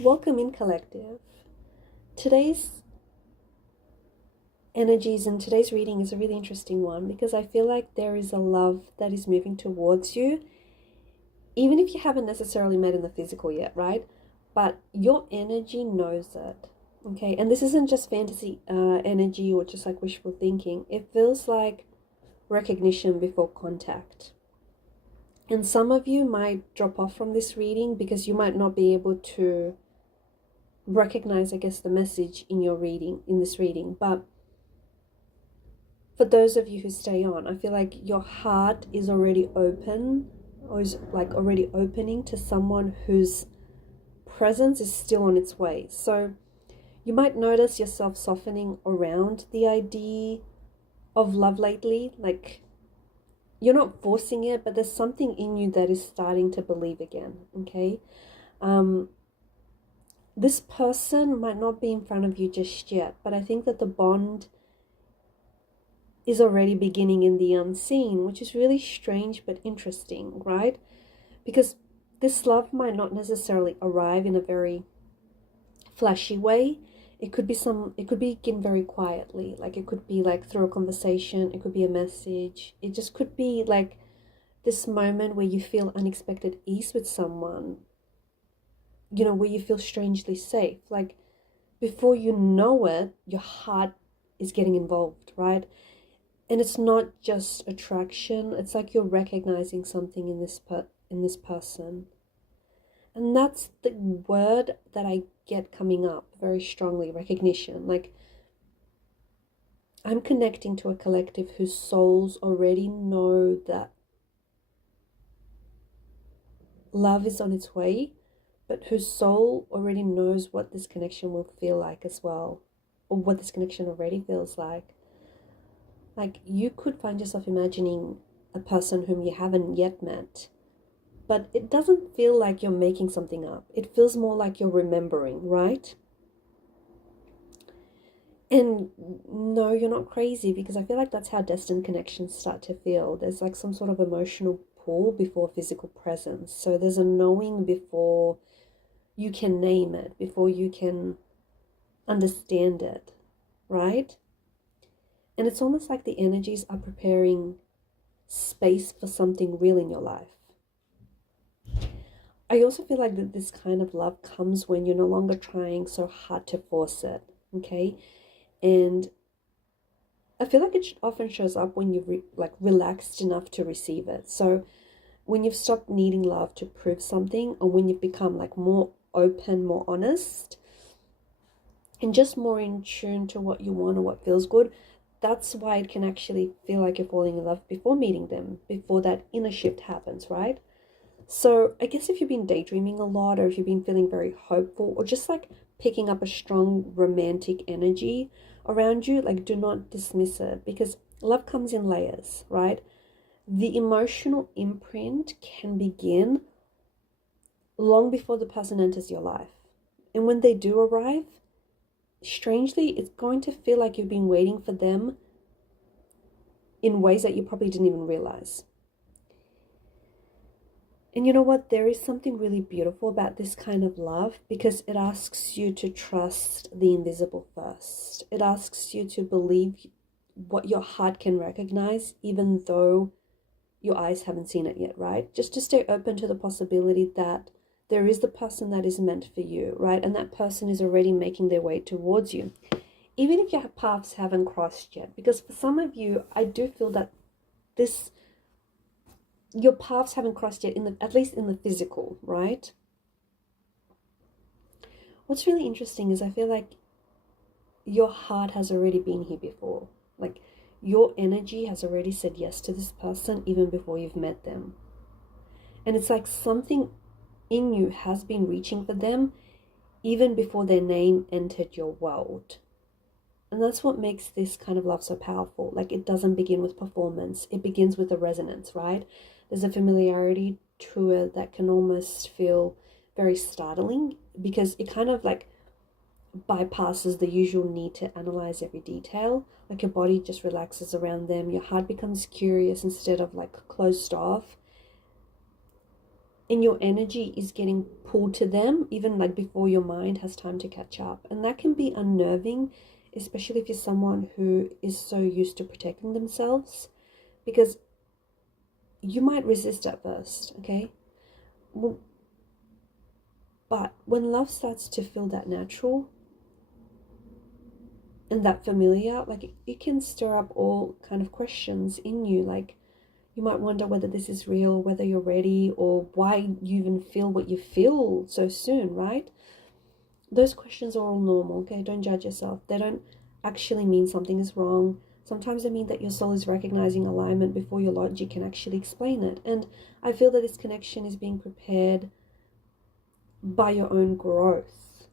Welcome in, collective. Today's energies and today's reading is a really interesting one because I feel like there is a love that is moving towards you, even if you haven't necessarily met in the physical yet, right? But your energy knows it, okay? And this isn't just fantasy energy or just like wishful thinking. It feels like recognition before contact. And some of you might drop off from this reading because you might not be able to recognize, I guess, the message in your reading, in this reading. But for those of you who stay on, I feel like your heart is already open, or is like already opening to someone whose presence is still on its way. So you might notice yourself softening around the idea of love lately. Like, you're not forcing it, but there's something in you that is starting to believe again, okay? This person might not be in front of you just yet, but I think that the bond is already beginning in the unseen, which is really strange but interesting, right? Because this love might not necessarily arrive in a very flashy way. It could begin very quietly. Like, it could be like through a conversation, it could be a message. It just could be like this moment where you feel unexpected ease with someone, where you feel strangely safe. Like, before you know it, your heart is getting involved, right? And it's not just attraction, it's like you're recognizing something in this person. And that's the word that I get coming up very strongly, recognition. Like, I'm connecting to a collective whose souls already know that love is on its way, but whose soul already knows what this connection will feel like as well, or what this connection already feels like. Like, you could find yourself imagining a person whom you haven't yet met, but it doesn't feel like you're making something up. It feels more like you're remembering, right? And no, you're not crazy, because I feel like that's how destined connections start to feel. There's like some sort of emotional pull before physical presence. So there's a knowing before you can name it, before you can understand it, right? And it's almost like the energies are preparing space for something real in your life. I also feel like that this kind of love comes when you're no longer trying so hard to force it, okay? And I feel like it often shows up when you've relaxed enough to receive it. So when you've stopped needing love to prove something, or when you've become like more open, more honest, and just more in tune to what you want or what feels good, that's why it can actually feel like you're falling in love before meeting them, before that inner shift happens, right? So I guess if you've been daydreaming a lot, or if you've been feeling very hopeful, or just like picking up a strong romantic energy around you, like, do not dismiss it, because love comes in layers, right? The emotional imprint can begin long before the person enters your life. And when they do arrive, strangely, it's going to feel like you've been waiting for them in ways that you probably didn't even realize. And you know what? There is something really beautiful about this kind of love, because it asks you to trust the invisible first. It asks you to believe what your heart can recognize, even though your eyes haven't seen it yet, right? Just to stay open to the possibility that there is the person that is meant for you, right? And that person is already making their way towards you, even if your paths haven't crossed yet. Because for some of you, I do feel that this your paths haven't crossed yet, at least in the physical, right? What's really interesting is I feel like your heart has already been here before. Like, your energy has already said yes to this person even before you've met them. And it's like something in you has been reaching for them even before their name entered your world. And that's what makes this kind of love so powerful. Like, it doesn't begin with performance, it begins with a resonance, right? There's a familiarity to it that can almost feel very startling, because it kind of like bypasses the usual need to analyze every detail. Like, your body just relaxes around them, your heart becomes curious instead of like closed off. and your energy is getting pulled to them even like before your mind has time to catch up. And that can be unnerving, especially if you're someone who is so used to protecting themselves, because you might resist at first, okay? Well, but when love starts to feel that natural and that familiar, like it can stir up all kind of questions in you. Like you might wonder whether this is real, whether you're ready, or why you even feel what you feel so soon, right? Those questions are all normal, okay? Don't judge yourself. They don't actually mean something is wrong. Sometimes they mean that your soul is recognizing alignment before your logic can actually explain it. And I feel that this connection is being prepared by your own growth.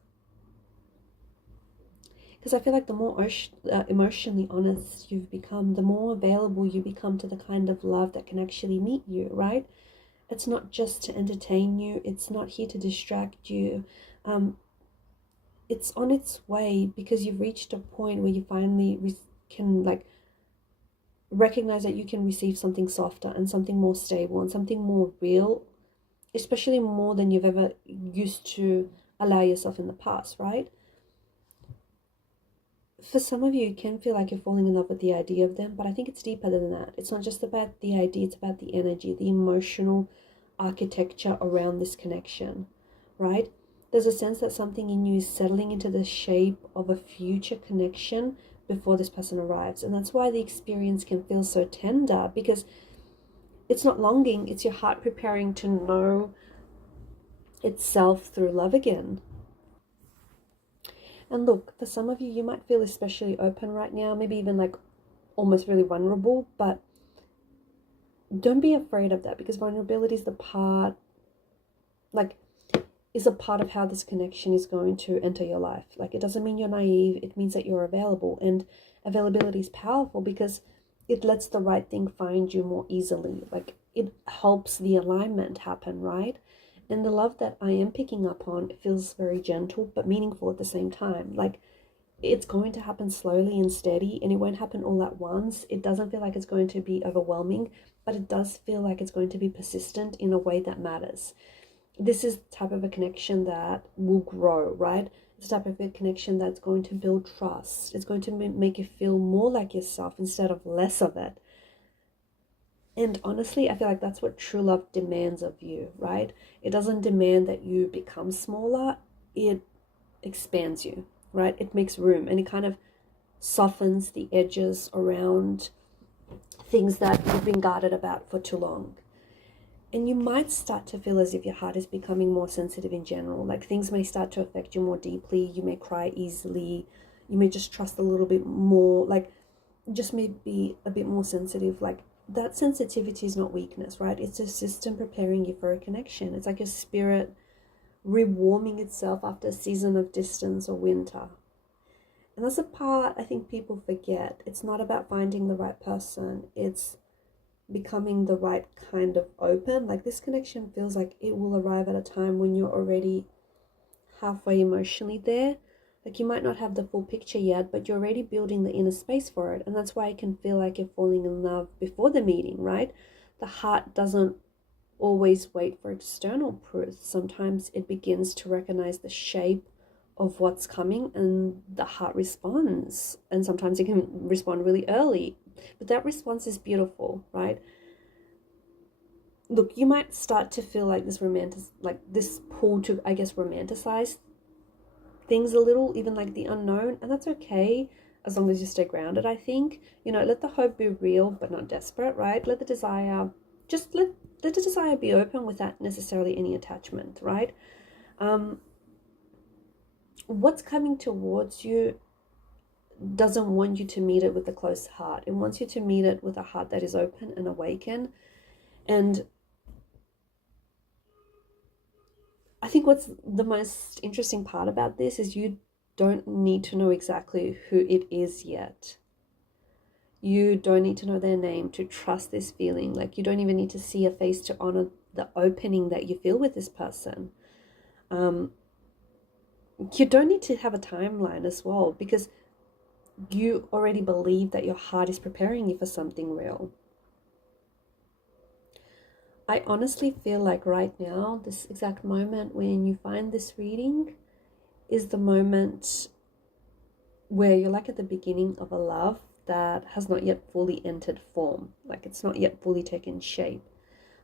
Because I feel like the more emotionally honest you've become, the more available you become to the kind of love that can actually meet you, right? It's not just to entertain you. It's not here to distract you. It's on its way because you've reached a point where you finally can like recognize that you can receive something softer and something more stable and something more real, especially more than you've ever used to allow yourself in the past, right? For some of you, it can feel like you're falling in love with the idea of them, but I think it's deeper than that. It's not just about the idea, it's about the energy, the emotional architecture around this connection, right? There's a sense that something in you is settling into the shape of a future connection before this person arrives. And that's why the experience can feel so tender, because it's not longing, it's your heart preparing to know itself through love again. And look, for some of you, you might feel especially open right now, maybe even like almost really vulnerable, but don't be afraid of that, because vulnerability is the part, like, is a part of how this connection is going to enter your life. Like, it doesn't mean you're naive, it means that you're available. And availability is powerful because it lets the right thing find you more easily. Like, it helps the alignment happen, right? And the love that I am picking up on, it feels very gentle but meaningful at the same time. Like, it's going to happen slowly and steady, and it won't happen all at once. It doesn't feel like it's going to be overwhelming, but it does feel like it's going to be persistent in a way that matters. This is the type of a connection that will grow, right? It's the type of a connection that's going to build trust. It's going to make you feel more like yourself instead of less of it. And honestly, I feel like that's what true love demands of you, right? It doesn't demand that you become smaller. It expands you, right? It makes room, and it kind of softens the edges around things that you've been guarded about for too long. And you might start to feel as if your heart is becoming more sensitive in general. Like, things may start to affect you more deeply. You may cry easily. You may just trust a little bit more. Like, just may be a bit more sensitive. Like, that sensitivity is not weakness, right? It's a system preparing you for a connection. It's like your spirit rewarming itself after a season of distance or winter. And that's a part I think people forget. It's not about finding the right person. It's becoming the right kind of open. Like, this connection feels like it will arrive at a time when you're already halfway emotionally there. Like, you might not have the full picture yet, but you're already building the inner space for it. And that's why it can feel like you're falling in love before the meeting, right? The heart doesn't always wait for external proof. Sometimes it begins to recognize the shape of what's coming, and the heart responds. And sometimes it can respond really early, but that response is beautiful, right? Look, you might start to feel like this pull to, I guess, romanticize things a little, even like the unknown, and that's okay as long as you stay grounded. I think, let the hope be real but not desperate, right? Let the desire just let the desire be open without necessarily any attachment, right? What's coming towards you doesn't want you to meet it with a closed heart. It wants you to meet it with a heart that is open and awakened. And I think what's the most interesting part about this is you don't need to know exactly who it is yet. You don't need to know their name to trust this feeling. Like, you don't even need to see a face to honor the opening that you feel with this person. You don't need to have a timeline as well, because you already believe that your heart is preparing you for something real. I honestly feel like right now, this exact moment when you find this reading is the moment where you're like at the beginning of a love that has not yet fully entered form, like it's not yet fully taken shape.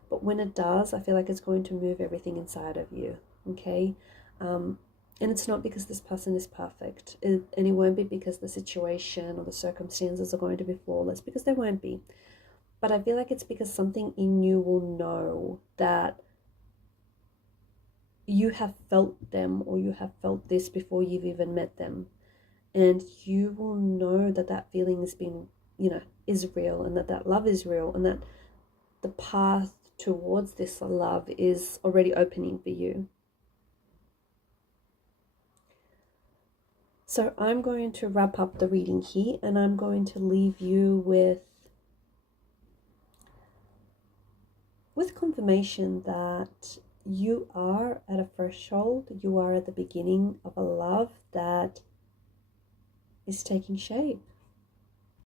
But when it does, I feel like it's going to move everything inside of you, okay? And it's not because this person is perfect, and it won't be because the situation or the circumstances are going to be flawless, because they won't be. But I feel like it's because something in you will know that you have felt them, or you have felt this before you've even met them. And you will know that that feeling has been, is real, and that that love is real, and that the path towards this love is already opening for you. So I'm going to wrap up the reading here, and I'm going to leave you with confirmation that you are at a threshold, you are at the beginning of a love that is taking shape.